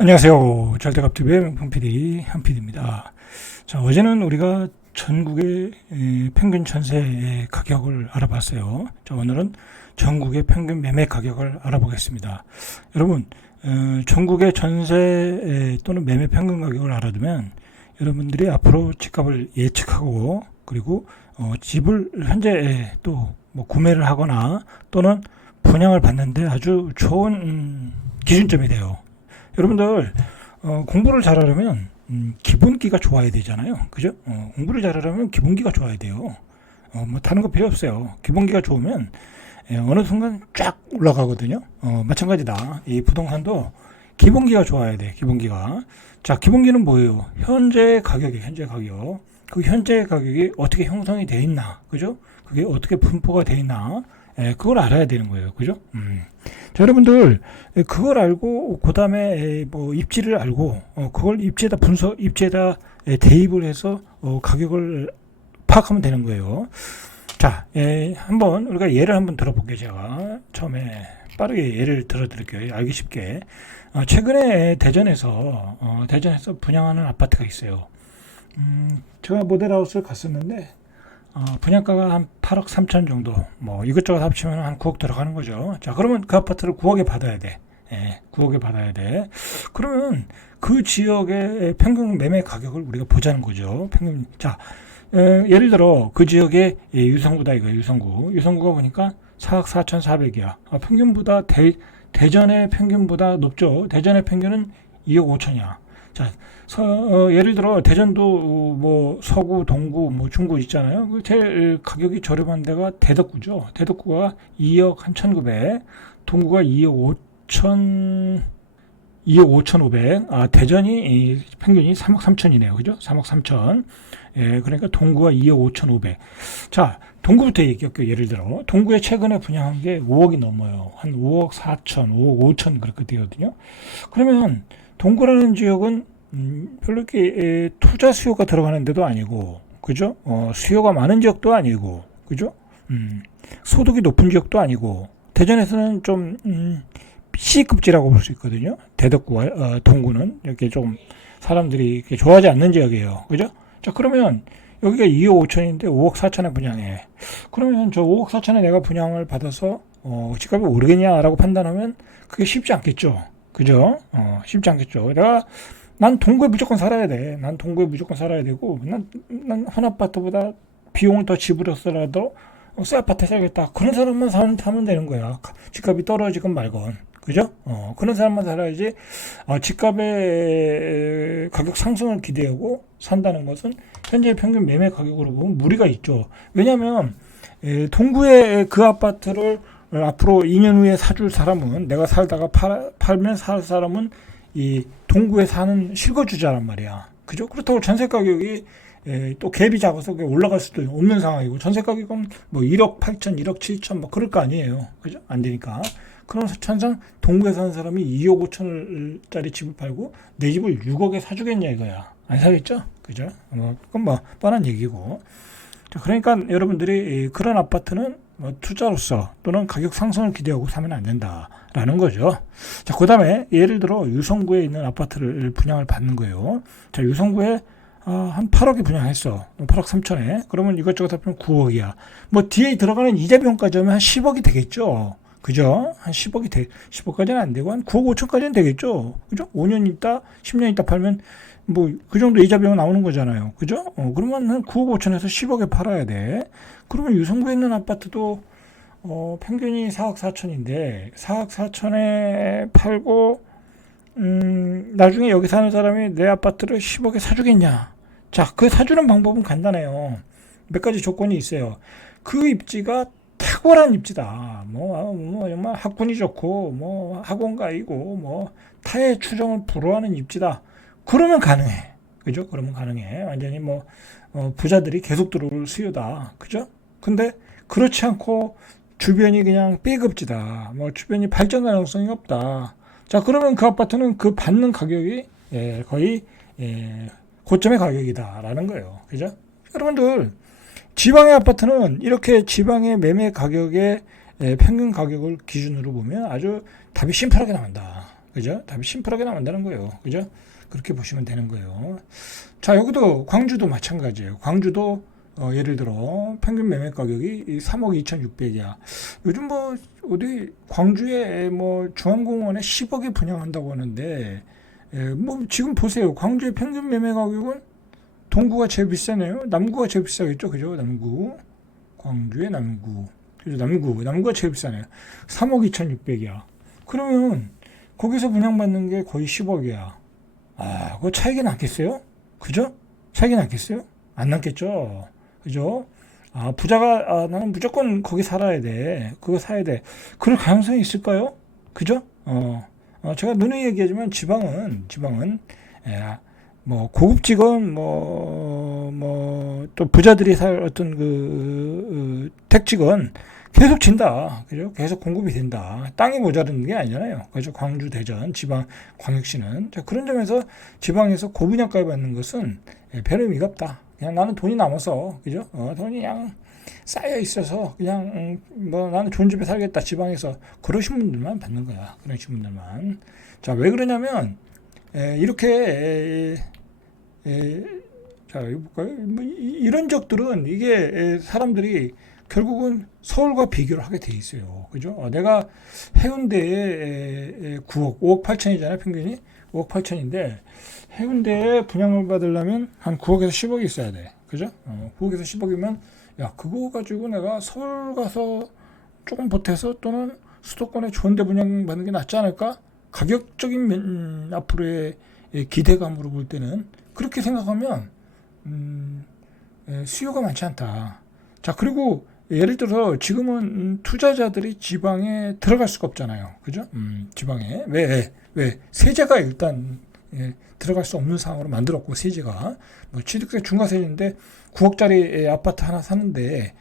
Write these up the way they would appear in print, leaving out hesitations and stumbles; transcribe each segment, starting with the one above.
안녕하세요. 절대값TV의 명품 PD 한PD입니다. 자, 어제는 우리가 전국의 평균 전세의 가격을 알아봤어요. 자, 오늘은 전국의 평균 매매 가격을 알아보겠습니다. 여러분, 전국의 전세 또는 매매 평균 가격을 알아두면 여러분들이 앞으로 집값을 예측하고 그리고 집을 현재 또 뭐 구매를 하거나 또는 분양을 받는데 아주 좋은 기준점이 돼요. 여러분들 공부를 잘하려면 기본기가 좋아야 되잖아요. 그죠? 공부를 잘하려면 기본기가 좋아야 돼요. 뭐 다른 거 필요 없어요. 기본기가 좋으면 어느 순간 쫙 올라가거든요. 마찬가지다. 이 부동산도 기본기가 좋아야 돼. 기본기가. 자, 기본기는 뭐예요? 현재 가격이 현재 가격. 그 현재 가격이 어떻게 형성이 돼 있나, 그죠? 그게 어떻게 분포가 돼 있나, 그걸 알아야 되는 거예요, 그죠? 자, 여러분들 그걸 알고 그 다음에 뭐 입지를 알고 그걸 입지에다 대입을 해서 가격을 파악하면 되는 거예요. 자, 한번 우리가 예를 한번 들어볼게요. 제가 처음에 빠르게 예를 들어드릴게요. 알기 쉽게. 최근에 대전에서 분양하는 아파트가 있어요. 제가 모델하우스를 갔었는데 분양가가 한 8억 3천 정도, 뭐 이것저것 합치면 한 9억 들어가는 거죠. 자, 그러면 그 아파트를 9억에 받아야 돼. 9억에 받아야 돼. 그러면 그 지역의 평균 매매 가격을 우리가 보자는 거죠. 평균. 자, 예를 들어 그 지역의 유성구다 이거 유성구가 보니까 4억 4,400이야. 평균보다 대전의 평균보다 높죠. 대전의 평균은 2억 5천이야. 자, 예를 들어 대전도 뭐 서구, 동구, 뭐 중구 있잖아요. 제일 가격이 저렴한 데가 대덕구죠. 대덕구가 2억 한 1,900, 동구가 2억 5,500. 대전이 평균이 3억 3천이네요. 그죠? 3억 3천. 그러니까 동구가 2억 5,500. 자, 동구부터 얘기할게요. 예를 들어 동구에 최근에 분양한 게 5억이 넘어요. 한 5억 4천, 5억 5천 그렇게 되거든요. 그러면 동구라는 지역은 별로 이렇게 투자 수요가 들어가는 데도 아니고, 그죠? 수요가 많은 지역도 아니고, 그죠? 소득이 높은 지역도 아니고, 대전에서는 좀 C급지라고 볼 수 있거든요. 대덕구와 동구는 이렇게 좀 사람들이 이렇게 좋아하지 않는 지역이에요. 그죠? 자, 그러면 여기가 2억 5천인데 5억 4천에 분양해. 그러면 저 5억 4천에 내가 분양을 받아서 집값이 오르겠냐라고 판단하면 그게 쉽지 않겠죠. 그죠? 쉽지 않겠죠. 난 동구에 무조건 살아야 돼. 난 동구에 무조건 살아야 되고, 난 한 아파트보다 비용을 더 지불했더라도 새 아파트 사야겠다. 그런 사람만 사면 되는 거야. 집값이 떨어지건 말건. 그죠? 그런 사람만 살아야지. 집값의 가격 상승을 기대하고 산다는 것은 현재 평균 매매 가격으로 보면 무리가 있죠. 왜냐면, 동구의 그 아파트를 앞으로 2년 후에 사줄 사람은, 내가 살다가 팔면 살 사람은 이 동구에 사는 실거주자란 말이야. 그죠? 그렇다고 전세 가격이 또 갭이 작아서 올라갈 수도 없는 상황이고, 전세 가격은 뭐 1억 8천, 1억 7천 뭐 그럴 거 아니에요. 그죠? 안 되니까. 그럼 천상 동구에 사는 사람이 2억 5천짜리 집을 팔고 내 집을 6억에 사주겠냐 이거야. 안 사겠죠? 그죠? 그건 뭐 뻔한 얘기고. 그러니까 여러분들이 그런 아파트는 투자로서 또는 가격 상승을 기대하고 사면 안 된다라는 거죠. 자, 그 다음에 예를 들어 유성구에 있는 아파트를 분양을 받는 거예요. 자, 유성구에 한 8억에 분양했어. 8억 3천에. 그러면 이것저것 합하면 9억이야. 뭐 뒤에 들어가는 이자 비용까지 하면 한 10억이 되겠죠. 그죠? 한 10억까지는 안 되고 한 9억 5천까지는 되겠죠. 그죠? 5년 있다, 10년 있다 팔면 뭐 그 정도 이자 비용 나오는 거잖아요. 그죠? 그러면 한 9억 5천에서 10억에 팔아야 돼. 그러면 유성구에 있는 아파트도 평균이 4억 4천인데 4억 4천에 팔고 나중에 여기 사는 사람이 내 아파트를 10억에 사주겠냐? 자, 그 사주는 방법은 간단해요. 몇 가지 조건이 있어요. 그 입지가 탁월한 입지다. 뭐 정말 학군이 좋고 뭐 학원가이고 뭐 타의 추정을 불허하는 입지다. 그러면 가능해. 그죠? 그러면 가능해. 완전히 뭐 부자들이 계속 들어올 수요다. 그죠? 근데 그렇지 않고 주변이 그냥 B급지다. 뭐 주변이 발전 가능성이 없다. 자, 그러면 그 아파트는 그 받는 가격이 거의 고점의 가격이다라는 거예요. 그죠? 여러분들 지방의 아파트는 이렇게 지방의 매매 가격의 평균 가격을 기준으로 보면 아주 답이 심플하게 나온다. 그죠? 답이 심플하게 나온다는 거예요. 그죠? 그렇게 보시면 되는 거예요. 자, 여기도 광주도 마찬가지예요. 광주도 예를 들어 평균 매매 가격이 3억 2,600이야. 요즘 뭐 어디 광주에 뭐 중앙공원에 10억에 분양한다고 하는데 뭐 지금 보세요. 광주의 평균 매매 가격은 동구가 제일 비싸네요. 남구가 제일 비싸겠죠, 그죠? 남구, 광주의 남구, 그죠? 남구가 제일 비싸네요. 3억 2,600이야. 그러면 거기서 분양받는 게 거의 10억이야. 아, 그 차이가 났겠어요? 그죠? 차이가 났겠어요? 안 났겠죠? 그죠? 아, 부자가, 나는 무조건 거기 살아야 돼. 그거 사야 돼. 그럴 가능성이 있을까요? 그죠? 제가 누누이 얘기하지만 지방은, 뭐, 고급 직원, 또 부자들이 살 어떤 택직은 계속 진다. 그죠? 계속 공급이 된다. 땅이 모자르는 게 아니잖아요. 그죠? 광주, 대전, 지방, 광역시는. 자, 그런 점에서 지방에서 고분양가에 받는 것은 별 의미가 없다. 그냥 나는 돈이 남아서, 그죠? 돈이 그냥 쌓여 있어서, 그냥, 나는 좋은 집에 살겠다. 지방에서. 그러신 분들만 받는 거야. 그러신 분들만. 자, 왜 그러냐면, 이렇게, 자, 여기 볼까요? 뭐, 이런 적들은 이게 사람들이 결국은 서울과 비교를 하게 돼 있어요. 그죠? 내가 해운대에 9억, 5억 8천이잖아요, 평균이. 5억 8천인데, 해운대에 분양을 받으려면 한 9억에서 10억이 있어야 돼. 그죠? 9억에서 10억이면, 야, 그거 가지고 내가 서울 가서 조금 보태서 또는 수도권에 좋은 데 분양받는 게 낫지 않을까? 가격적인 앞으로의 기대감으로 볼 때는 그렇게 생각하면, 수요가 많지 않다. 자, 그리고 예를 들어서 지금은 투자자들이 지방에 들어갈 수가 없잖아요. 그죠? 지방에. 왜? 세제가 일단 들어갈 수 없는 상황으로 만들었고, 세제가. 뭐 취득세 중과세인데 9억짜리 아파트 하나 사는데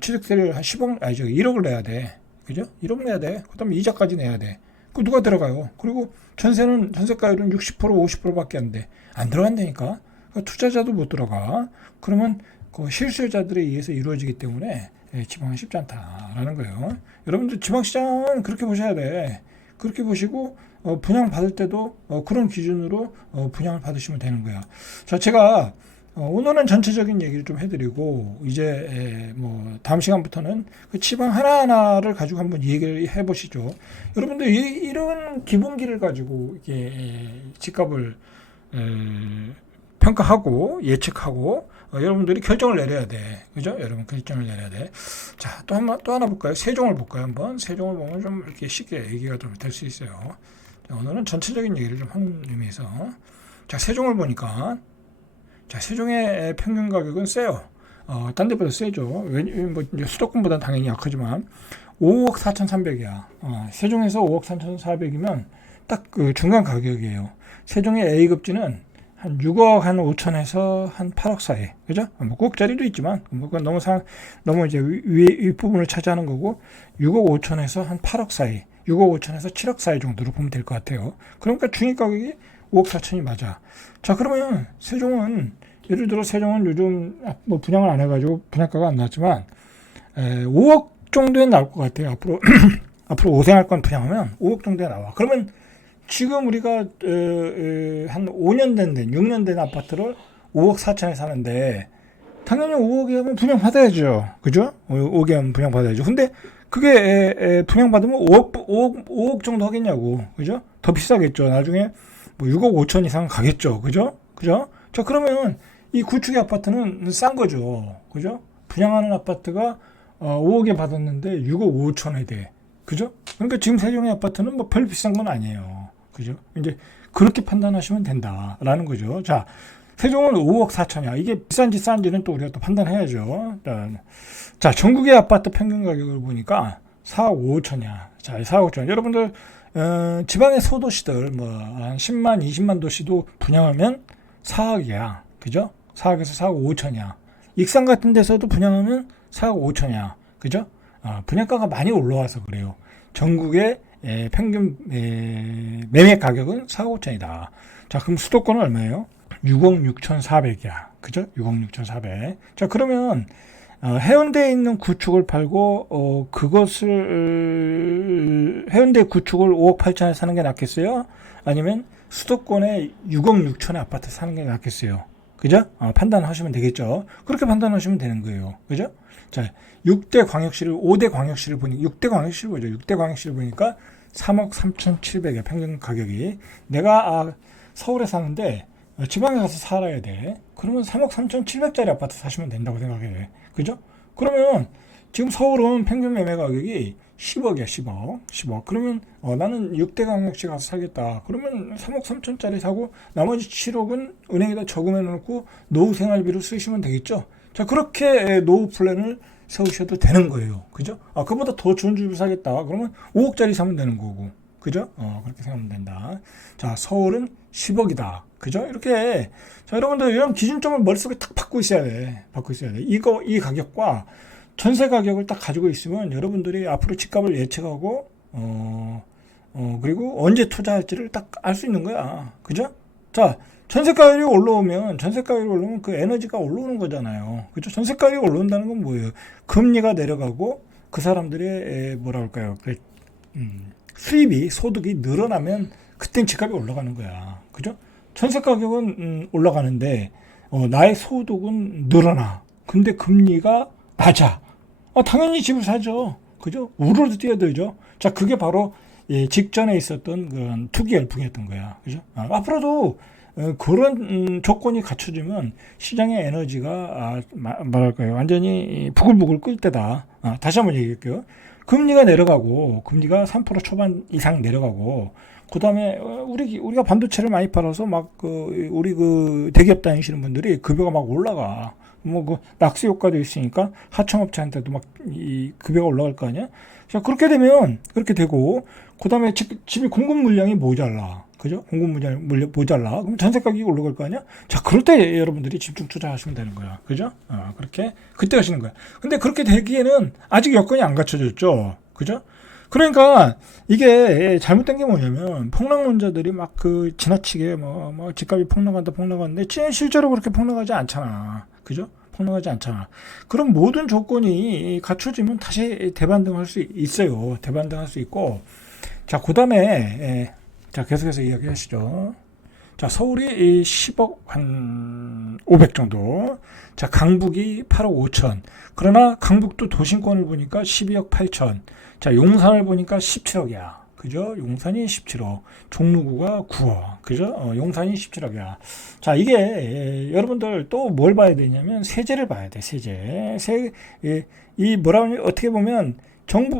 취득세를 한 10억, 1억을 내야 돼. 그죠? 1억 내야 돼. 그 다음에 이자까지 내야 돼. 그 누가 들어가요? 그리고 전세가율은 60%, 50%밖에 안 돼. 안 들어간다니까. 투자자도 못 들어가. 그러면 그 실수요자들에 의해서 이루어지기 때문에 지방은 쉽지 않다라는 거예요. 여러분들 지방시장은 그렇게 보셔야 돼. 그렇게 보시고 분양 받을 때도 그런 기준으로 분양을 받으시면 되는 거야. 자, 제가 오늘은 전체적인 얘기를 좀 해드리고 이제 뭐 다음 시간부터는 그 지방 하나하나를 가지고 한번 얘기를 해보시죠. 여러분들 이런 기본기를 가지고 이게 집값을 평가하고 예측하고 여러분들이 결정을 내려야 돼. 그죠? 여러분 결정을 내려야 돼. 자, 또 하나 볼까요? 세종을 볼까요? 한번. 세종을 보면 좀 이렇게 쉽게 얘기가 좀 될 수 있어요. 자, 오늘은 전체적인 얘기를 좀 하는 의미에서. 자, 세종을 보니까. 자, 세종의 평균 가격은 세요. 딴 데보다 세죠. 뭐, 이제 수도권보다 당연히 약하지만. 5억 4,300이야. 세종에서 5억 4,400이면 딱 그 중간 가격이에요. 세종의 A급지는 한 6억 한 5천에서 한 8억 사이. 그죠? 뭐 9억짜리도 있지만, 뭐 그건 너무 이제 윗부분을 차지하는 거고, 6억 5천에서 한 8억 사이. 6억 5천에서 7억 사이 정도로 보면 될 것 같아요. 그러니까 중위 가격이 5억 4천이 맞아. 자, 그러면 세종은, 예를 들어 세종은 요즘 뭐 분양을 안 해가지고 분양가가 안 나왔지만, 5억 정도에 나올 것 같아요. 앞으로 5생활권 분양하면 5억 정도에 나와. 그러면 지금 우리가 한 5년 된 6년 된 아파트를 5억 4천에 사는데 당연히 5억에 하면 분양받아야죠. 그죠? 5억에 하면 분양받아야죠. 근데 그게 분양받으면 5억 정도 하겠냐고. 그죠? 더 비싸겠죠. 나중에 뭐 6억 5천 이상 가겠죠. 그죠? 자, 그러면 이 구축의 아파트는 싼 거죠. 그죠? 분양하는 아파트가 5억에 받았는데 6억 5천에 돼. 그죠? 그러니까 지금 세종의 아파트는 뭐 별 비싼 건 아니에요. 그죠? 이제 그렇게 판단하시면 된다라는 거죠. 자, 세종은 5억 4천이야. 이게 비싼지 싼지는 또 우리가 또 판단해야죠. 자, 전국의 아파트 평균 가격을 보니까 4억 5천이야. 자, 4억 5천. 여러분들 지방의 소도시들 뭐 한 10만, 20만 도시도 분양하면 4억이야. 그죠? 4억에서 4억 5천이야. 익산 같은 데서도 분양하면 4억 5천이야. 그죠? 분양가가 많이 올라와서 그래요. 전국의 평균 매매 가격은 4억 5천이다. 자, 그럼 수도권은 얼마예요? 6억 6,400이야. 그죠? 6억 6,400. 자, 그러면 해운대에 있는 구축을 팔고 그것을 해운대 구축을 5억 8천에 사는 게 낫겠어요? 아니면 수도권에 6억 6천의 아파트 사는 게 낫겠어요? 그죠? 판단하시면 되겠죠. 그렇게 판단하시면 되는 거예요. 그죠? 자, 6대 광역시를 5대 광역시를 보니 6대 광역시를 보죠. 6대 광역시를 보니까 3억 3,700에 평균 가격이. 내가 서울에 사는데 지방에 가서 살아야 돼. 그러면 3억 3,700짜리 아파트 사시면 된다고 생각해. 그죠? 그러면 지금 서울은 평균 매매 가격이 10억이야, 10억. 그러면 나는 6대 광역시 가서 살겠다. 그러면 3억 3천짜리 사고 나머지 7억은 은행에다 저금해 놓고 노후 생활비로 쓰시면 되겠죠. 자, 그렇게 노후 플랜을 세우셔도 되는 거예요. 그죠? 그보다 더 좋은 집을 사겠다. 그러면 5억짜리 사면 되는 거고. 그죠? 그렇게 생각하면 된다. 자, 서울은 10억이다. 그죠? 이렇게. 자, 여러분들 이런 기준점을 머릿속에 딱 받고 있어야 돼. 이 가격과 전세 가격을 딱 가지고 있으면 여러분들이 앞으로 집값을 예측하고, 그리고 언제 투자할지를 딱 알 수 있는 거야. 그죠? 자, 전세가율이 올라오면 그 에너지가 올라오는 거잖아요. 그죠? 전세가율이 올라온다는 건 뭐예요? 금리가 내려가고 그 사람들의, 수입이, 소득이 늘어나면 그땐 집값이 올라가는 거야. 그죠? 전세 가격은 올라가는데, 나의 소득은 늘어나. 근데 금리가 낮아. 당연히 집을 사죠. 그죠? 우르르 뛰어들죠. 자, 그게 바로 직전에 있었던 그런 투기 열풍이었던 거야. 그죠? 앞으로도 그런 조건이 갖춰지면 시장의 에너지가 완전히 부글부글 끓 때다. 다시 한번 얘기할게요. 금리가 내려가고, 금리가 3% 초반 이상 내려가고, 그 다음에 우리가 반도체를 많이 팔아서 우리 대기업 다니시는 분들이 급여가 막 올라가. 낙수 효과도 있으니까 하청업체한테도 이 급여가 올라갈 거 아니야? 자, 그렇게 되고, 그 다음에 집이 공급 물량이 모자라. 그죠? 공급 물량이 모자라. 그럼 전세 가격이 올라갈 거 아니야? 자, 그럴 때 여러분들이 집중 투자하시면 되는 거야. 그죠? 그렇게, 그때 하시는 거야. 근데 그렇게 되기에는 아직 여건이 안 갖춰졌죠. 그죠? 그러니까 이게 잘못된 게 뭐냐면 폭락론자들이 지나치게 집값이 폭락하는데 실제로 그렇게 폭락하지 않잖아. 그죠? 폭락하지 않잖아. 그럼 모든 조건이 갖춰지면 다시 대반등할 수 있어요. 대반등할 수 있고. 자, 그 다음에 자, 계속해서 이야기하시죠. 자, 서울이 10억 한 500 정도. 자, 강북이 8억 5천. 그러나 강북도 도심권을 보니까 12억 8천. 자, 용산을 보니까 17억이야. 그죠? 용산이 17억. 종로구가 9억. 그죠? 용산이 17억이야. 자, 이게 여러분들 또 뭘 봐야 되냐면 세제를 봐야 돼. 세제. 어떻게 보면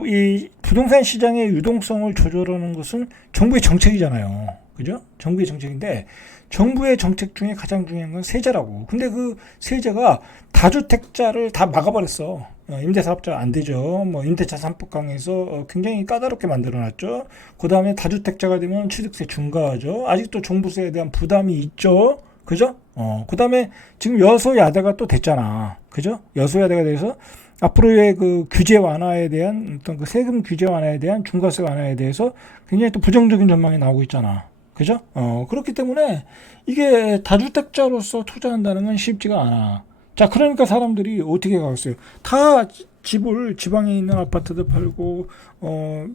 이 부동산 시장의 유동성을 조절하는 것은 정부의 정책이잖아요. 그죠? 정부의 정책인데 정부의 정책 중에 가장 중요한 건 세제라고. 근데 그 세제가 다주택자를 다 막아버렸어. 임대사업자 안 되죠. 임대차 3법 강에서 굉장히 까다롭게 만들어놨죠. 그 다음에 다주택자가 되면 취득세 중과하죠. 아직도 종부세에 대한 부담이 있죠. 그죠? 그 다음에 지금 여소야대가 또 됐잖아. 그죠? 여소야대가 돼서 앞으로의 그 규제 완화에 대한 어떤 그 세금 규제 완화에 대한 중과세 완화에 대해서 굉장히 또 부정적인 전망이 나오고 있잖아. 그죠? 그렇기 때문에 이게 다주택자로서 투자한다는 건 쉽지가 않아. 자, 그러니까 사람들이 어떻게 가겠어요? 다 집을 지방에 있는 아파트도 팔고,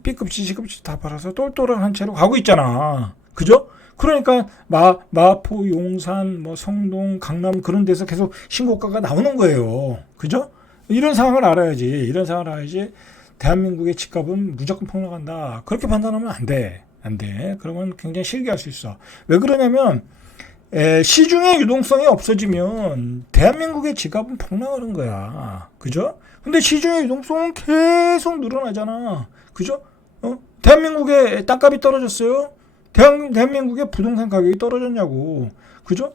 B급지, C급지 다 팔아서 똘똘한 채로 가고 있잖아. 그죠? 그러니까 마포, 용산, 성동, 강남 그런 데서 계속 신고가가 나오는 거예요. 그죠? 이런 상황을 알아야지. 대한민국의 집값은 무조건 폭락한다. 그렇게 판단하면 안 돼. 그러면 굉장히 실기할 수 있어. 왜 그러냐면 시중의 유동성이 없어지면 대한민국의 집값은 폭락하는 거야. 그죠? 근데 시중의 유동성은 계속 늘어나잖아. 그죠? 대한민국의 땅값이 떨어졌어요? 대한민국의 부동산 가격이 떨어졌냐고. 그죠?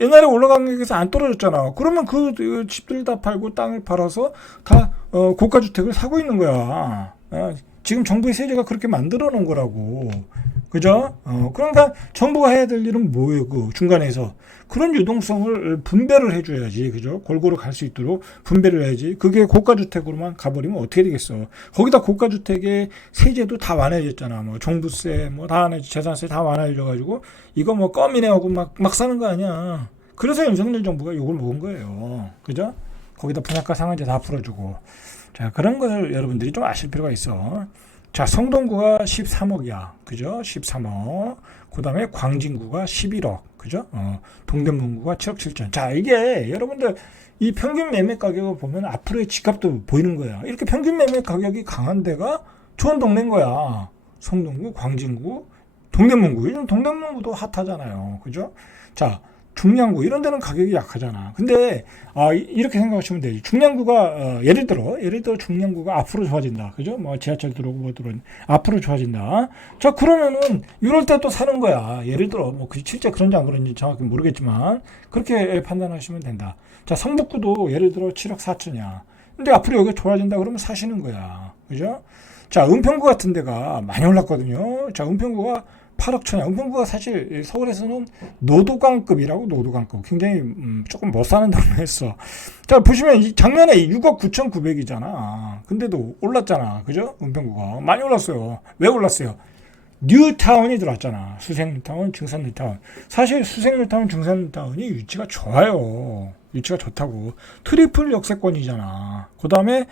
옛날에 올라간 격에서 안 떨어졌잖아. 그러면 그 집들 다 팔고 땅을 팔아서 다 고가주택을 사고 있는 거야. 지금 정부의 세제가 그렇게 만들어 놓은 거라고. 그죠? 그러니까 정부가 해야 될 일은 뭐예요? 그 중간에서 그런 유동성을 분배를 해줘야지. 그죠? 골고루 갈 수 있도록 분배를 해야지. 그게 고가주택으로만 가버리면 어떻게 되겠어? 거기다 고가주택의 세제도 다 완화해졌잖아. 종부세, 다 완화해, 재산세 다 완화해져가지고 이거 껌이네 하고 막 사는 거 아니야. 그래서 윤석열 정부가 욕을 먹은 거예요. 그죠? 거기다 분양가 상한제 다 풀어주고. 자, 그런 것을 여러분들이 좀 아실 필요가 있어. 자, 성동구가 13억이야. 그죠? 13억. 그 다음에 광진구가 11억. 그죠? 동대문구가 7억 7천. 자, 이게 여러분들 이 평균 매매 가격을 보면 앞으로의 집값도 보이는 거야. 이렇게 평균 매매 가격이 강한 데가 좋은 동네인 거야. 성동구, 광진구, 동대문구. 요즘 동대문구도 핫하잖아요. 그죠? 자, 중량구 이런 데는 가격이 약하잖아. 근데 이렇게 생각하시면 되지. 중량구가 예를 들어 중량구가 앞으로 좋아진다. 그죠? 뭐 지하철 들어오고 뭐 들어오는 앞으로 좋아진다. 자, 그러면은 이럴 때 또 사는 거야. 예를 들어 뭐 실제 그런지 안 그런지 정확히 모르겠지만 그렇게 판단하시면 된다. 자, 성북구도 예를 들어 7억 4천이야. 근데 앞으로 여기가 좋아진다 그러면 사시는 거야. 그죠? 자, 은평구 같은 데가 많이 올랐거든요. 자, 은평구가 8억 천이야. 은평구가 사실 서울에서는 노도강급이라고. 노도강급 굉장히 조금 못 사는 동네였어. 자, 보시면 작년에 6억 9,900이잖아. 근데도 올랐잖아. 그죠? 은평구가 많이 올랐어요. 왜 올랐어요? 뉴타운이 들어왔잖아. 수생뉴타운, 중산뉴타운. 사실 수생뉴타운, 중산뉴타운이 위치가 좋아요. 위치가 좋다고. 트리플 역세권이잖아. 그 다음에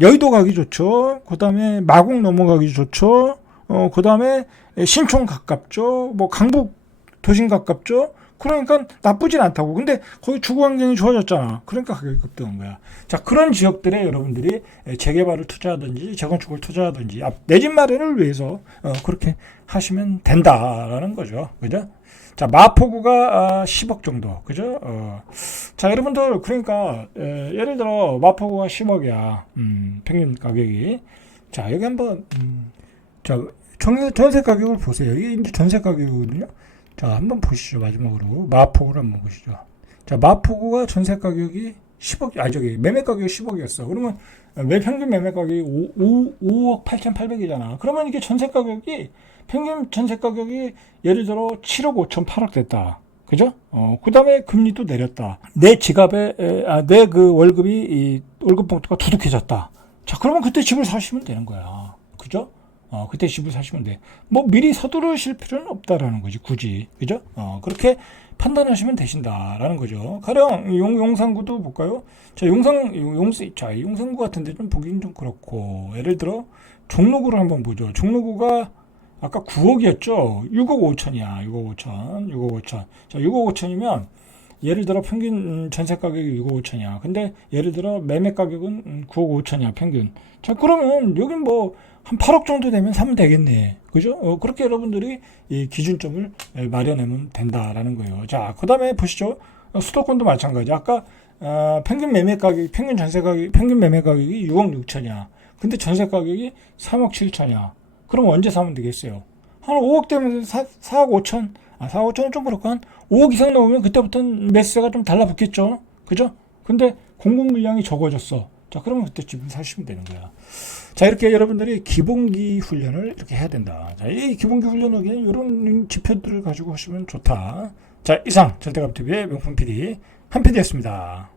여의도 가기 좋죠. 그 다음에 마곡 넘어가기 좋죠. 그 다음에 신촌 가깝죠. 뭐 강북 도심 가깝죠. 그러니까 나쁘진 않다고. 근데 거기 주거 환경이 좋아졌잖아. 그러니까 가격이 급등한 거야. 자, 그런 지역들에 여러분들이 재개발을 투자하든지 재건축을 투자하든지 내 집 마련을 위해서 그렇게 하시면 된다라는 거죠. 그죠? 자, 마포구가 10억 정도. 그죠? 자, 여러분들 그러니까 예를 들어 마포구가 10억이야. 평균 가격이. 자, 여기 한번 자, 전세 가격을 보세요. 이게 이제 전세 가격이거든요. 자, 한번 보시죠. 마지막으로 마포구를 한번 보시죠. 자, 마포구가 전세 가격이 10억, 매매 가격이 10억이었어. 그러면 평균 매매 가격이 5억 8,800이잖아. 그러면 이게 전세 가격이 평균 전세 가격이 예를 들어 7억 5천 8억 됐다. 그죠? 그 다음에 금리도 내렸다. 내 지갑에, 내 그 월급이, 월급 봉투가 두둑해졌다. 자, 그러면 그때 집을 사시면 되는 거야. 그죠? 그때 집을 사시면 돼. 뭐 미리 서두르실 필요는 없다라는 거지, 굳이. 그죠? 그렇게 판단하시면 되신다라는 거죠. 가령 용산구도 볼까요? 자, 용산구 같은데 좀 보기는 좀 그렇고. 예를 들어 종로구를 한번 보죠. 종로구가 아까 9억이었죠. 6억 5천이야. 6억 5천. 6억 5천. 자, 6억 5천이면 예를 들어 평균 전세 가격이 6억 5천이야. 근데 예를 들어 매매 가격은 9억 5천이야, 평균. 자, 그러면 여긴 뭐 한 8억 정도 되면 사면 되겠네. 그죠? 그렇게 여러분들이 이 기준점을 마련하면 된다라는 거예요. 자, 그 다음에 보시죠. 수도권도 마찬가지. 아까 평균 매매 가격, 평균 전세 가격, 평균 매매 가격이 6억 6천이야. 근데 전세 가격이 3억 7천이야. 그럼 언제 사면 되겠어요? 한 5억 되면 4억 5천. 4억 5천은 좀 그렇고 한 5억 이상 나오면 그때부터는 매수세가 좀 달라붙겠죠. 그죠? 근데 공급 물량이 적어졌어. 자, 그러면 그때 집을 사시면 되는 거야. 자, 이렇게 여러분들이 기본기 훈련을 이렇게 해야 된다. 자, 이 기본기 훈련을 이런 지표들을 가지고 하시면 좋다. 자, 이상 절대값TV의 명품 PD 한 PD였습니다.